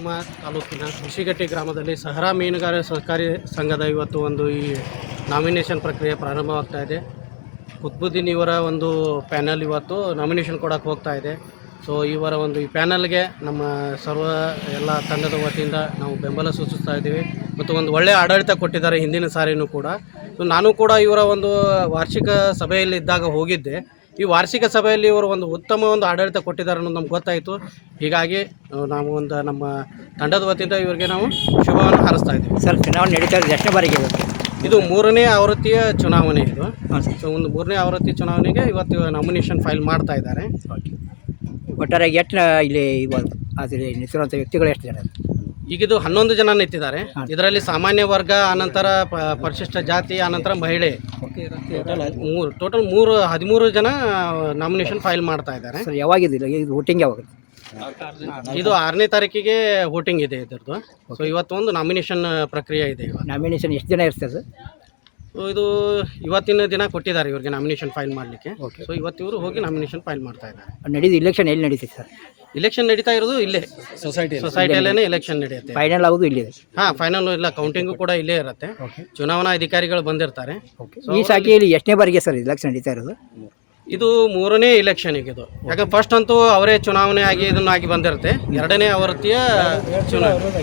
ನಮ್ಮ ತಾಲೂಕಿನ ಕೃಷಿಗಟ್ಟಿ ಗ್ರಾಮದಲ್ಲಿ ಸಹರಾ ಮೀನುಗಾರ ಸಹಕಾರಿ ಸಂಘದ ಇವತ್ತು ಒಂದು ಈ ನಾಮಿನೇಷನ್ ಪ್ರಕ್ರಿಯೆ ಪ್ರಾರಂಭವಾಗ್ತಾ ಇದೆ. ಕುತ್ಬುದ್ದೀನ್ ಇವರ ಒಂದು ಪ್ಯಾನಲ್ ಇವತ್ತು ನಾಮಿನೇಷನ್ ಕೊಡಕ್ಕೆ ಹೋಗ್ತಾ ಇದೆ. ಸೊ ಇವರ ಒಂದು ಈ ಪ್ಯಾನಲ್ಗೆ ನಮ್ಮ ಸರ್ವ ಎಲ್ಲ ತಂಡದ ವತಿಯಿಂದ ನಾವು ಬೆಂಬಲ ಸೂಚಿಸ್ತಾ ಇದ್ದೀವಿ. ಮತ್ತು ಒಂದು ಒಳ್ಳೆಯ ಆಡಳಿತ ಕೊಟ್ಟಿದ್ದಾರೆ ಹಿಂದಿನ ಸಾರಿನೂ ಕೂಡ. ಸೊ ನಾನು ಕೂಡ ಇವರ ಒಂದು ವಾರ್ಷಿಕ ಸಭೆಯಲ್ಲಿ ಇದ್ದಾಗ ಹೋಗಿದ್ದೆ. ಈ ವಾರ್ಷಿಕ ಸಭೆಯಲ್ಲಿ ಇವರು ಒಂದು ಉತ್ತಮ ಒಂದು ಆಡಳಿತ ಕೊಟ್ಟಿದ್ದಾರೆ ಅನ್ನೋದು ನಮ್ಗೆ ಗೊತ್ತಾಯಿತು. ಹೀಗಾಗಿ ನಾವು ಒಂದು ನಮ್ಮ ತಂಡದ ವತಿಯಿಂದ ಇವರಿಗೆ ನಾವು ಶುಭವನ್ನು ಹಾರಿಸ್ತಾ ಇದ್ದೀವಿ. ಸರ್ ಚುನಾವಣೆ ನಡೀತಾ ಇದೆ. ಎಷ್ಟನೇ ಬಾರಿಗೆ ಇದು? ಮೂರನೇ ಆವೃತ್ತಿಯ ಚುನಾವಣೆ ಇದು. ಸೊ ಒಂದು ಮೂರನೇ ಆವೃತ್ತಿ ಚುನಾವಣೆಗೆ ಇವತ್ತು ನಾಮಿನೇಷನ್ ಫೈಲ್ ಮಾಡ್ತಾ ಇದ್ದಾರೆ. ಓಕೆ. ಒಟ್ಟಾರೆ ಎಷ್ಟು ಇಲ್ಲಿ ಇವಾಗ ಆದರೆ ನಿಂತಿರುವಂಥ ವ್ಯಕ್ತಿಗಳು ಎಷ್ಟು ಜನ? ಈಗ ಇದು ಹನ್ನೊಂದು ಜನ ನಿಂತಿದ್ದಾರೆ. ಇದರಲ್ಲಿ ಸಾಮಾನ್ಯ ವರ್ಗ ಆನಂತರ ಪ- ಪರಿಶಿಷ್ಟ ಜಾತಿ ಆನಂತರ ಮಹಿಳೆ. ಮೂರು ಟೋಟಲ್ ಮೂರು ಹದಿಮೂರು ಜನ ನಾಮಿನೇಷನ್ ಫೈಲ್ ಮಾಡ್ತಾ ಇದ್ದಾರೆ. ಸರ್ ಇದು ವೋಟಿಂಗ್ ಯಾವಾಗ? ಇದು ಆರನೇ ತಾರೀಕಿಗೆ ವೋಟಿಂಗ್ ಇದೆ ಇದರದ್ದು ಸೊ ಇವತ್ತು ಒಂದು ನಾಮಿನೇಷನ್ ಪ್ರಕ್ರಿಯೆ ಇದೆ ನಾಮಿನೇಷನ್ ಎಷ್ಟು ಜನ ಇರ್ತದೆ ಸರ್? ಸೊ ಇದು ಇವತ್ತಿನ ದಿನ ಕೊಟ್ಟಿದ್ದಾರೆ ಇವ್ರಿಗೆ ನಾಮಿನೇಷನ್ ಫೈಲ್ ಮಾಡಲಿಕ್ಕೆ. ಓಕೆ ಸೊ ಇವತ್ತು ಇವರು ಹೋಗಿ ನಾಮಿನೇಷನ್ ಫೈಲ್ ಮಾಡ್ತಾ ಇದ್ದಾರೆ. ನಡೀದು ಇಲೆಕ್ಷನ್ ಎಲ್ಲಿ ನಡೀತೈತೆ ಸರ್? ಇಲೆಕ್ಷನ್ ನಡೀತಾ ಇರೋದು ಇಲ್ಲೇ. ಸೊಸೈಟಿ ಸೊಸೈಟಿಯಲ್ಲೇ ಇಲೆಕ್ಷನ್ ನಡೆಯುತ್ತೆ ಫೈನಲ್ ಆಗೋದು ಇಲ್ಲಿದೆ ಹಾಂ ಫೈನಲ್ ಇಲ್ಲ ಕೌಂಟಿಂಗು ಕೂಡ ಇಲ್ಲೇ ಇರುತ್ತೆ. ಓಕೆ ಚುನಾವಣಾ ಅಧಿಕಾರಿಗಳು ಬಂದಿರ್ತಾರೆ. ಓಕೆ ಈ ಶಾಖೆಯಲ್ಲಿ ಎಷ್ಟನೇ ಬಾರಿಗೆ ಸರ್ ಇಲೆಕ್ಷನ್ ನಡೀತಾ ಇರೋದು? ಇದು ಮೂರನೇ ಇಲೆಕ್ಷನ್ ಈಗ ಇದು. ಯಾಕೆ ಫಸ್ಟ್ ಅಂತೂ ಅವರೇ ಚುನಾವಣೆ ಆಗಿ ಇದನ್ನಾಗಿ ಬಂದಿರುತ್ತೆ. ಎರಡನೇ ಆವೃತ್ತಿಯ ಚುನಾವಣೆ.